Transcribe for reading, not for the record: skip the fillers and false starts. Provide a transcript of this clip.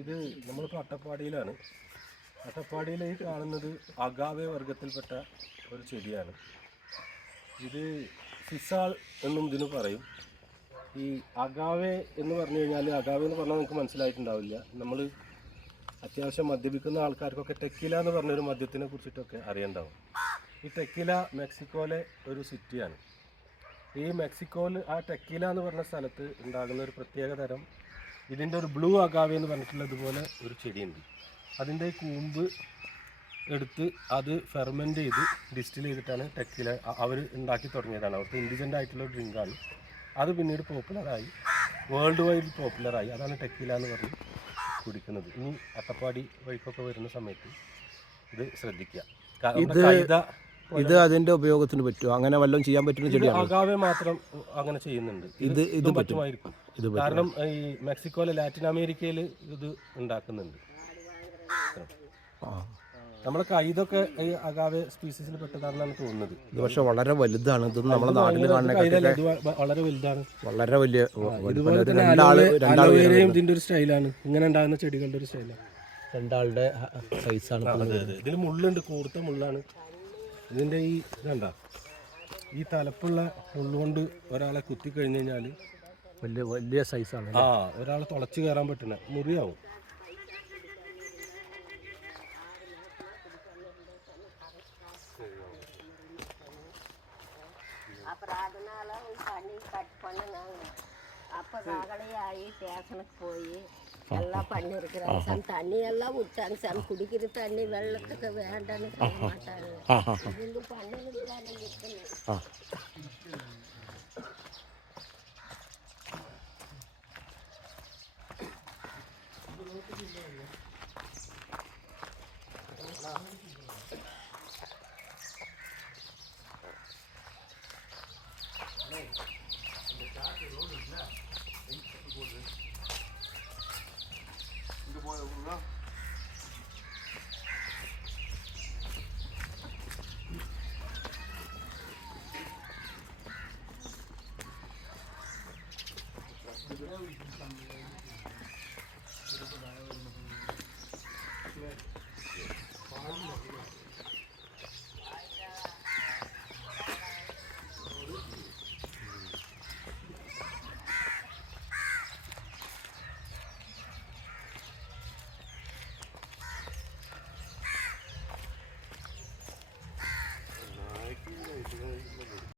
ഇത് നമ്മളിപ്പോൾ അട്ടപ്പാടിയിലാണ്. അട്ടപ്പാടിയിൽ ഈ കാണുന്നത് അഗാവെ വർഗത്തിൽപ്പെട്ട ഒരു ചെടിയാണ്. ഇത് സിസാൾ എന്നും ഇതിന് പറയും. ഈ അഗാവെ എന്ന് പറഞ്ഞു കഴിഞ്ഞാൽ, അഗാവെ എന്ന് പറഞ്ഞാൽ നിങ്ങൾക്ക് മനസ്സിലായിട്ടുണ്ടാവില്ല. നമ്മൾ അത്യാവശ്യം മദ്യപിക്കുന്ന ആൾക്കാർക്കൊക്കെ ടെക്കില എന്ന് പറഞ്ഞൊരു മദ്യത്തിനെ കുറിച്ചിട്ടൊക്കെ അറിയണ്ടാവും. ഈ ടെക്കില മെക്സിക്കോയിലെ ഒരു സിറ്റിയാണ്. ഈ മെക്സിക്കോയിൽ ആ ടെക്കില എന്ന് പറഞ്ഞ സ്ഥലത്ത് ഉണ്ടാകുന്ന ഒരു പ്രത്യേക തരം, ഇതിൻ്റെ ഒരു ബ്ലൂ അഗാവെ എന്ന് പറഞ്ഞിട്ടുള്ളതുപോലെ ഒരു ചെടിയുണ്ട്. അതിൻ്റെ കൂമ്പ് എടുത്ത് അത് ഫെർമെൻറ്റ് ചെയ്ത് ഡിസ്റ്റിൽ ചെയ്തിട്ടാണ് ടെക്കില അവർ ഉണ്ടാക്കി തുടങ്ങിയതാണ്. അവർക്ക് ഇൻഡിജൻ്റ് ആയിട്ടുള്ള ഡ്രിങ്കാണ്. അത് പിന്നീട് പോപ്പുലറായി, വേൾഡ് വൈഡ് പോപ്പുലറായി. അതാണ് ടെക്കില എന്ന് പറഞ്ഞ് കുടിക്കുന്നത്. ഇനി അട്ടപ്പാടി വഴിക്കൊക്കെ വരുന്ന സമയത്ത് ഇത് ശ്രദ്ധിക്കുക. ഇത് അതിന്റെ ഉപയോഗത്തിന് പറ്റുമോ? അങ്ങനെ വല്ലതും ചെയ്യാൻ പറ്റുന്ന ചെടിയാണ്. അഗാവെ മാത്രം അങ്ങനെ ചെയ്യുന്നുണ്ട്. ഇത് പറ്റുമായിരിക്കും. കാരണം ഈ മെക്സിക്കോയിലെ ലാറ്റിൻ അമേരിക്കയിൽ ഇത് ഉണ്ടാക്കുന്നുണ്ട്. നമ്മളെ കൈതൊക്കെ ഈ അഗാവെ സ്പീസീസിൽ പെട്ടതാണെന്നാണ് തോന്നുന്നത്. ഇത് പക്ഷെ വളരെ വലുതാണ്. ഇത് നമ്മുടെ നാട്ടിൽ കാണുന്ന വളരെ വലുതാണ്, വളരെ വലിയ. ഇതുപോലെ തന്നെ അലോവേരയും ഇതിന്റെ ഒരു സ്റ്റൈലാണ്. ഇങ്ങനെ ഉണ്ടാകുന്ന ചെടികളുടെ ഒരു സ്റ്റൈലാണ്. രണ്ടാളുടെ സൈസാണ്. ഇതിൽ മുള്ളുണ്ട്, കൂർത്ത മുള്ളാണ്. ഇതിൻ്റെ ഈ ഇതണ്ട, ഈ തലപ്പുള്ള മുള്ളുകൊണ്ട് ഒരാളെ കുത്തി കഴിഞ്ഞ് കഴിഞ്ഞാൽ വലിയ വലിയ സൈസാണ്. ഒരാളെ തുളച്ച് കയറാൻ പറ്റുന്ന മുറിയാവും. அப்போ ரகலையாகி ஸ்டேஷனுக்கு போய் எல்லாம் பண்ணியிருக்கிறேன் சார். தண்ணி எல்லாம் விட்டாங்க சார். குடிக்கிற தண்ணி வெள்ளத்துக்கு வேண்டான்னு சொல்ல மாட்டாங்க. இருந்து பண்ணிருக்கிறாங்க.